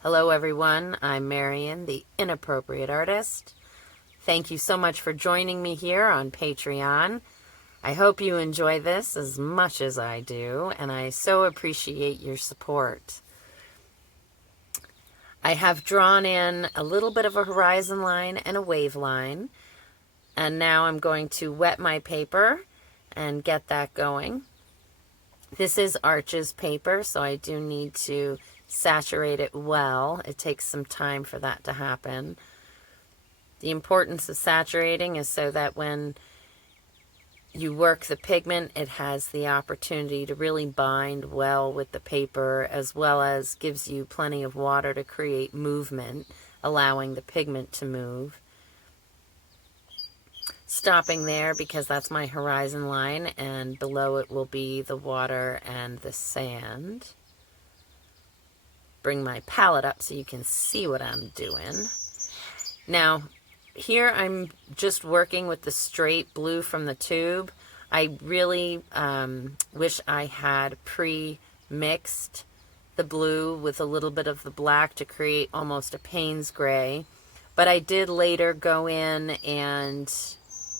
Hello everyone, I'm Marion, the Inappropriate Artist. Thank you so much for joining me here on Patreon. I hope you enjoy this as much as I do, and I so appreciate your support. I have drawn in a little bit of a horizon line and a wave line, and now I'm going to wet my paper and get that going. This is Arches paper, so I do need to saturate it well. It takes some time for that to happen. The importance of saturating is so that when you work the pigment, it has the opportunity to really bind well with the paper, as well as gives you plenty of water to create movement, allowing the pigment to move. Stopping there because that's my horizon line, and below it will be the water and the sand. Bring my palette up so you can see what I'm doing. Now, here I'm just working with the straight blue from the tube. I really wish I had pre-mixed the blue with a little bit of the black to create almost a Payne's gray. But I did later go in and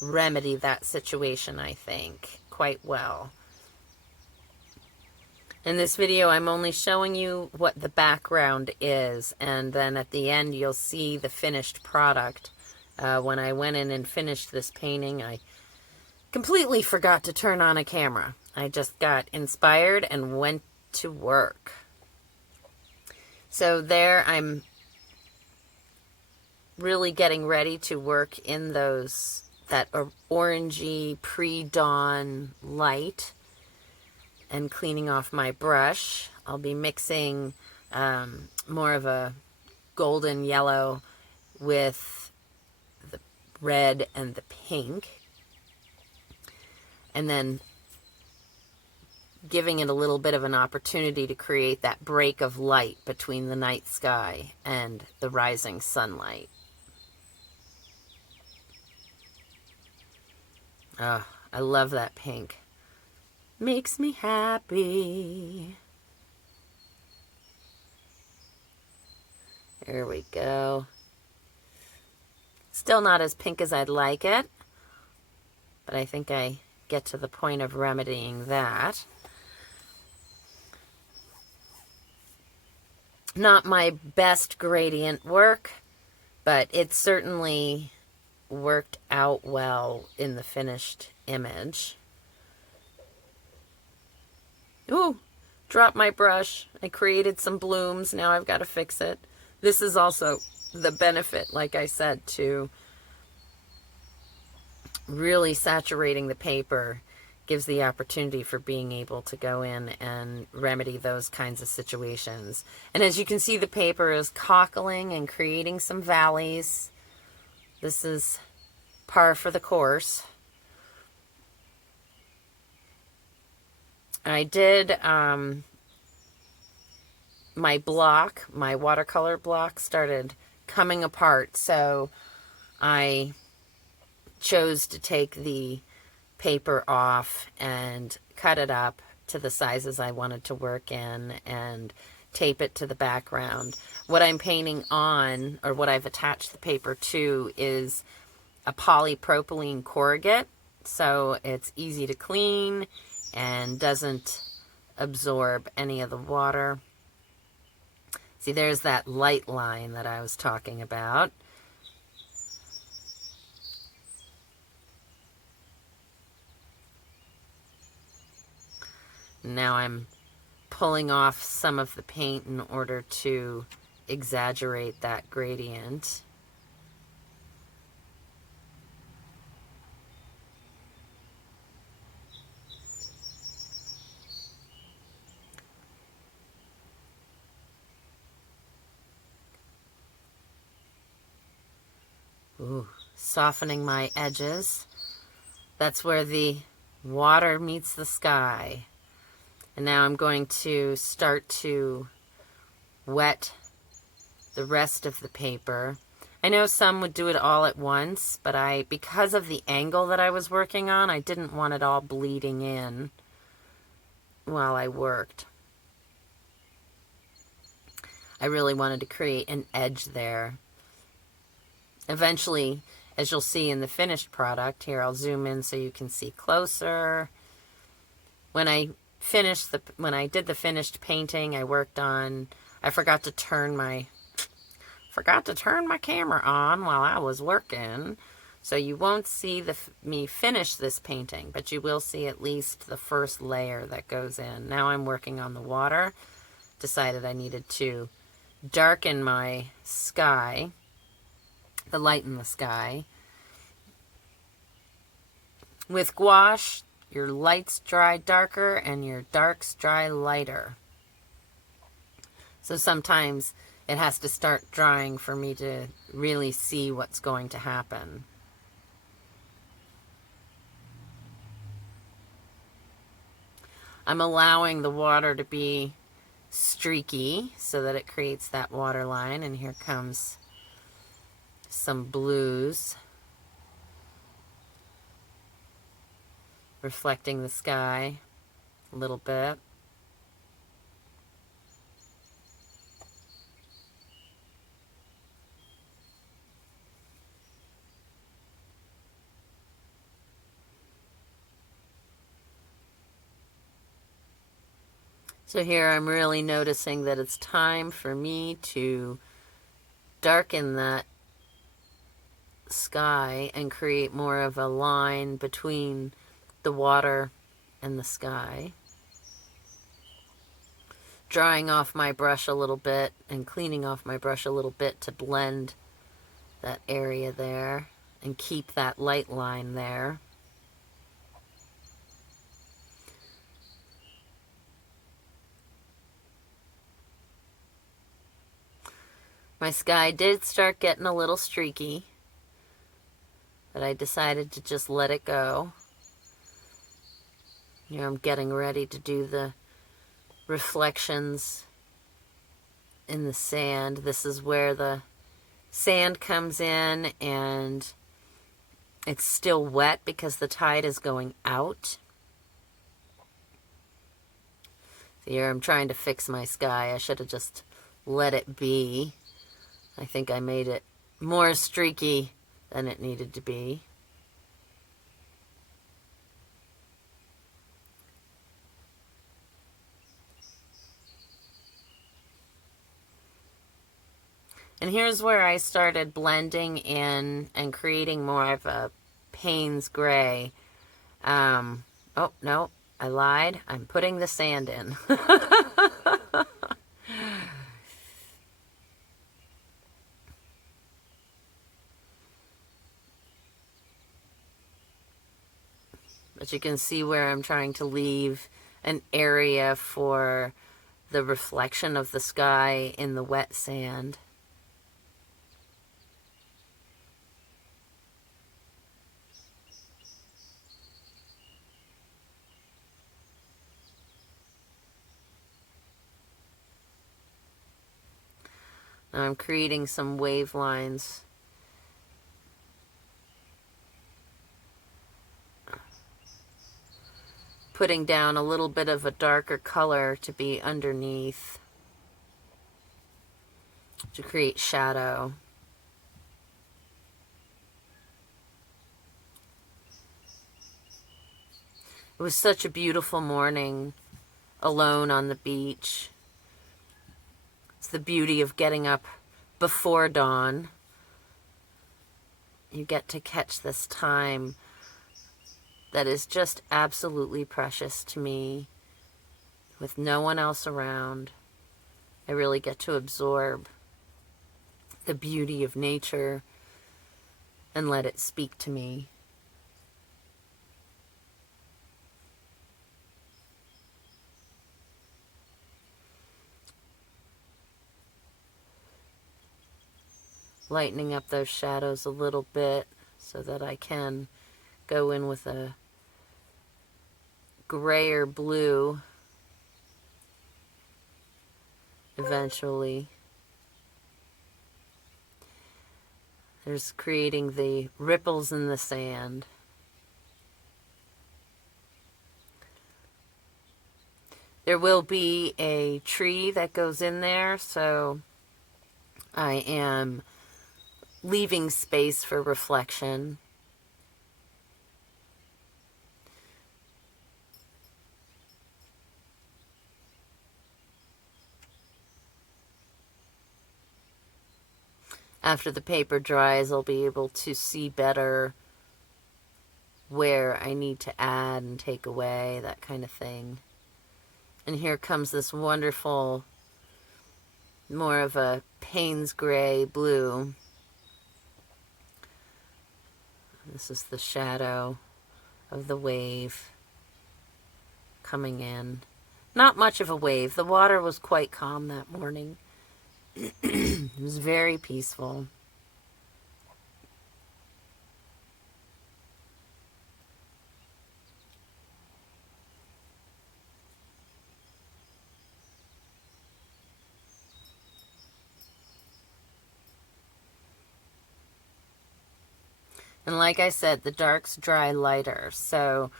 remedy that situation, I think, quite well. In this video, I'm only showing you what the background is, and then at the end, you'll see the finished product. When I went in and finished this painting, I completely forgot to turn on a camera. I just got inspired and went to work. So there, I'm really getting ready to work in that orangey pre-dawn light, and cleaning off my brush. I'll be mixing more of a golden yellow with the red and the pink, and then giving it a little bit of an opportunity to create that break of light between the night sky and the rising sunlight. Oh, I love that pink. Makes me happy. There we go. Still not as pink as I'd like it, but I think I get to the point of remedying that. Not my best gradient work, but it certainly worked out well in the finished image. Ooh, dropped my brush. I created some blooms. Now I've got to fix it. This is also the benefit, like I said, to really saturating the paper. Gives the opportunity for being able to go in and remedy those kinds of situations. And as you can see, the paper is cockling and creating some valleys. This is par for the course. I did, my watercolor block started coming apart, so I chose to take the paper off and cut it up to the sizes I wanted to work in and tape it to the background. What I'm painting on, or what I've attached the paper to, is a polypropylene corrugate, so it's easy to clean and doesn't absorb any of the water. See, there's that light line that I was talking about. Now I'm pulling off some of the paint in order to exaggerate that gradient. Ooh, softening my edges. That's where the water meets the sky. And now I'm going to start to wet the rest of the paper. I know some would do it all at once, but because of the angle that I was working on, I didn't want it all bleeding in while I worked. I really wanted to create an edge there. Eventually, as you'll see in the finished product, here I'll zoom in so you can see closer. When I did the finished painting, I forgot to turn my camera on while I was working. So you won't see me finish this painting, but you will see at least the first layer that goes in. Now I'm working on the water. Decided I needed to darken my sky, the light in the sky. With gouache, your lights dry darker and your darks dry lighter. So sometimes it has to start drying for me to really see what's going to happen. I'm allowing the water to be streaky so that it creates that water line. And here comes some blues reflecting the sky a little bit. So here I'm really noticing that it's time for me to darken that sky and create more of a line between the water and the sky. Drying off my brush a little bit and cleaning off my brush a little bit to blend that area there and keep that light line there. My sky did start getting a little streaky, but I decided to just let it go. Here I'm getting ready to do the reflections in the sand. This is where the sand comes in and it's still wet because the tide is going out. So here I'm trying to fix my sky. I should have just let it be. I think I made it more streaky than it needed to be. And here's where I started blending in and creating more of a Payne's gray. Oh, no, I lied. I'm putting the sand in. But you can see where I'm trying to leave an area for the reflection of the sky in the wet sand. Now I'm creating some wave lines. Putting down a little bit of a darker color to be underneath to create shadow. It was such a beautiful morning alone on the beach. It's the beauty of getting up before dawn. You get to catch this time that is just absolutely precious to me with no one else around. I really get to absorb the beauty of nature and let it speak to me. Lightening up those shadows a little bit so that I can go in with a grayer blue eventually. There's creating the ripples in the sand. There will be a tree that goes in there, so I am leaving space for reflection. After the paper dries, I'll be able to see better where I need to add and take away, that kind of thing. And here comes this wonderful, more of a Payne's gray blue. This is the shadow of the wave coming in. Not much of a wave. The water was quite calm that morning. It was very peaceful. And like I said, the darks dry lighter, so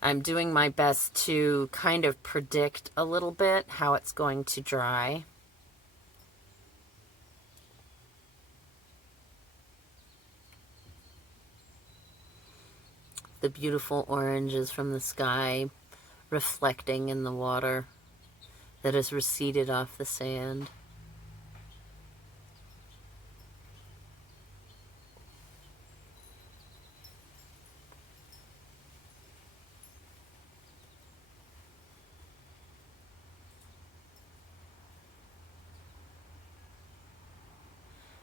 I'm doing my best to kind of predict a little bit how it's going to dry. The beautiful oranges from the sky reflecting in the water that has receded off the sand.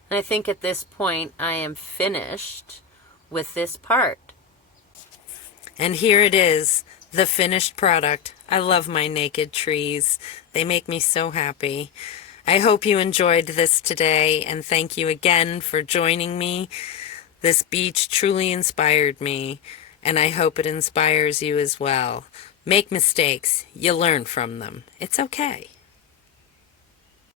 And I think at this point I am finished with this part. And here it is, the finished product. I love my naked trees. They make me so happy. I hope you enjoyed this today, and thank you again for joining me. This beach truly inspired me, and I hope it inspires you as well. Make mistakes. You learn from them. It's okay.